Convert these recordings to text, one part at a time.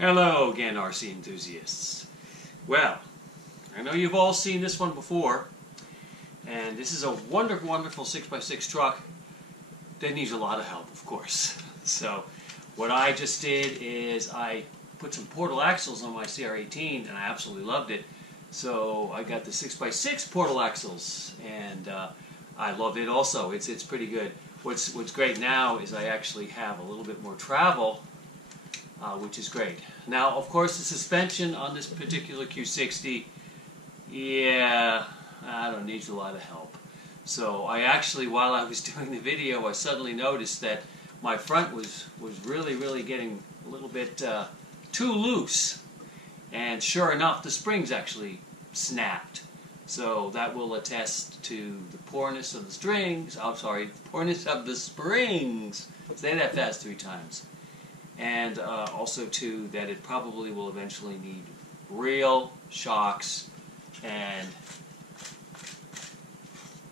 Hello again, RC enthusiasts. Well, I know you've all seen this one before, and this is a wonderful 6x6 truck that needs a lot of help, of course. So what I just did is I put some portal axles on my CR18, and I absolutely loved it. So I got the 6x6 portal axles, and I love it also. It's pretty good. What's great now is I actually have a little bit more travel, which is great. Now, of course, the suspension on this particular Q60, yeah, I don't need a lot of help. So I actually, while I was doing the video, I suddenly noticed that my front was really getting a little bit too loose. And sure enough, the springs actually snapped. So that will attest to the poorness of the strings. I'm sorry, the poorness of the springs. Say that fast 3 times. And also too that it probably will eventually need real shocks and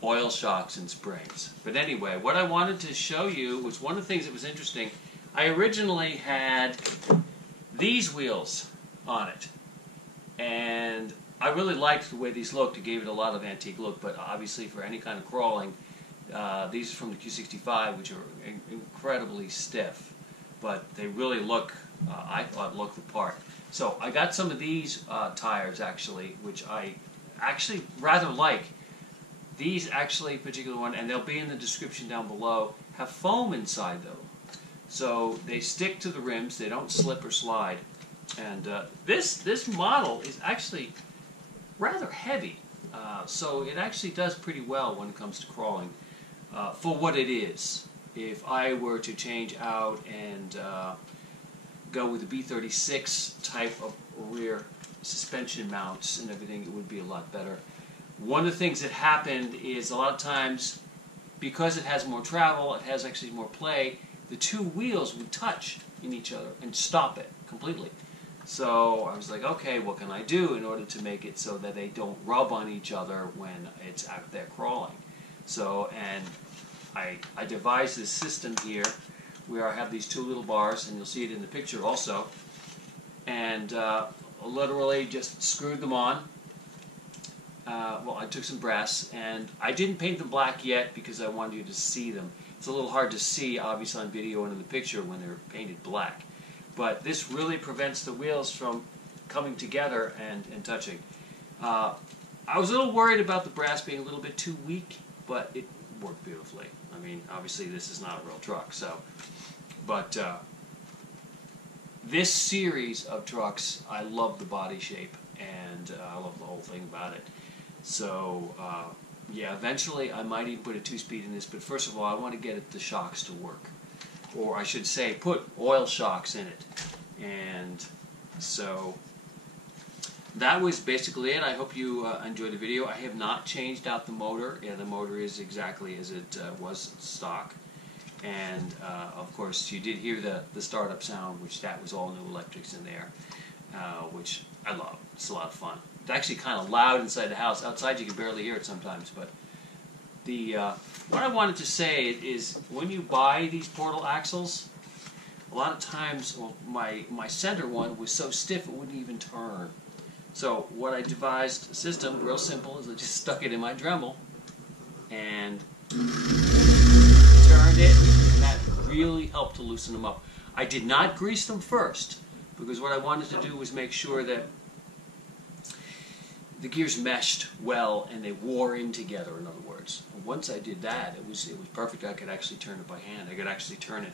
oil shocks and springs. But anyway, what I wanted to show you was one of the things that was interesting. I originally had these wheels on it, and I really liked the way these looked. It gave it a lot of antique look, but obviously for any kind of crawling, these are from the Q65, which are incredibly stiff. But they really look, I thought, look the part. So I got some of these tires actually, which I actually rather like. These actually, particular one, and they'll be in the description down below, have foam inside though. So they stick to the rims, they don't slip or slide. And this model is actually rather heavy. So it actually does pretty well when it comes to crawling for what it is. If I were to change out and go with the B36 type of rear suspension mounts and everything, it would be a lot better. One of the things that happened is a lot of times, because it has more travel, it has actually more play, the two wheels would touch in each other and stop it completely. So I was like, okay, what can I do in order to make it so that they don't rub on each other when it's out there crawling? So, and I devised this system here where I have these 2 little bars, and you'll see it in the picture also, and literally just screwed them on. Well, I took some brass, and I didn't paint them black yet because I wanted you to see them. It's a little hard to see, obviously, on video and in the picture when they're painted black. But this really prevents the wheels from coming together and touching. I was a little worried about the brass being a little bit too weak, but it worked beautifully. I mean, obviously this is not a real truck, so. But this series of trucks, I love the body shape, and I love the whole thing about it. So, yeah, eventually I might even put a 2-speed in this, but first of all, I want to get the shocks to work. Or I should say, put oil shocks in it. And so that was basically it. I hope you enjoyed the video. I have not changed out the motor. Yeah, the motor is exactly as it was stock. And of course, you did hear the startup sound, which that was all new electrics in there, which I love. It's a lot of fun. It's actually kind of loud inside the house. Outside, you can barely hear it sometimes. But the what I wanted to say is, when you buy these portal axles, a lot of times, well, my center one was so stiff it wouldn't even turn. So what I devised a system, real simple, is I just stuck it in my Dremel and turned it, and that really helped to loosen them up. I did not grease them first, because what I wanted to do was make sure that the gears meshed well and they wore in together, in other words. And once I did that, it was perfect. I could actually turn it by hand. I could actually turn it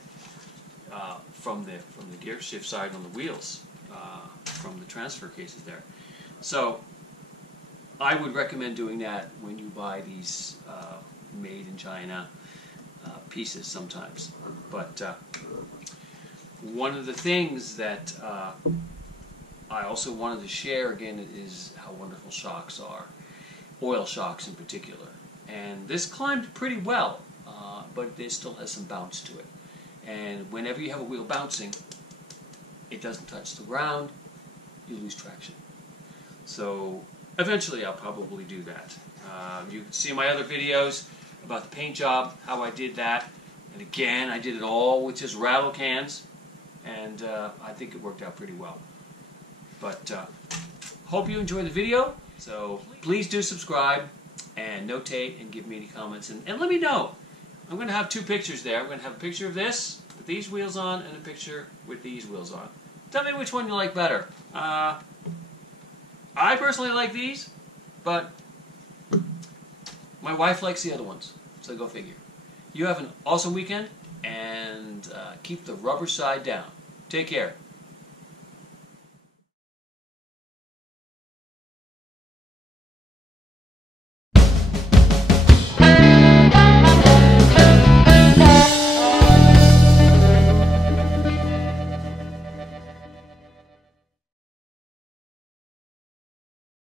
from the gear shift side on the wheels, from the transfer cases there. So I would recommend doing that when you buy these made in China pieces sometimes. But one of the things that I also wanted to share again is how wonderful shocks are, oil shocks in particular. And this climbed pretty well, but it still has some bounce to it. And whenever you have a wheel bouncing, it doesn't touch the ground, you lose traction. So eventually I'll probably do that. You can see my other videos about the paint job, how I did that. And again, I did it all with just rattle cans. and I think it worked out pretty well. But hope you enjoyed the video, so please do subscribe and notate and give me any comments, and let me know. I'm going to have two pictures there. I'm going to have a picture of this with these wheels on and a picture with these wheels on. Tell me which one you like better. I personally like these, but my wife likes the other ones, so go figure. You have an awesome weekend, and keep the rubber side down. Take care.